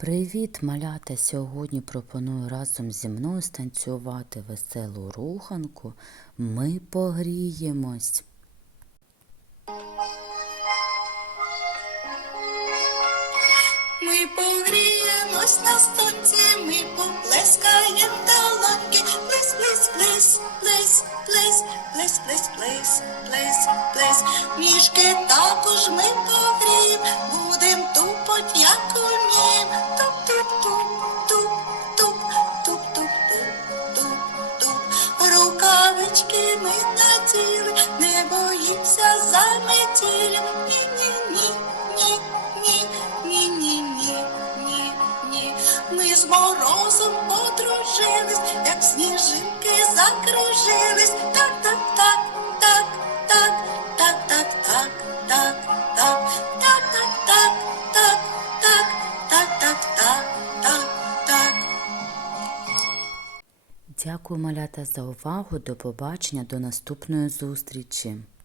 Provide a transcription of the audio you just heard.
Привіт, малята! Сьогодні пропоную разом зі мною станцювати веселу руханку. Ми погріємось. Ми погріємось на сонці, ми поплескаєм долоньки. Плес, плес, плес, плес, плес, плес, плес, плес, плес, плес. Ніжки також ми погрієм, Ми з морозом подружились, як сніжинки закружились. Так, так, так, так, так, так, так, так, так, так, так, так, так, так, так, так, так, так, так. Дякую, малята, за увагу. До побачення, до наступної зустрічі.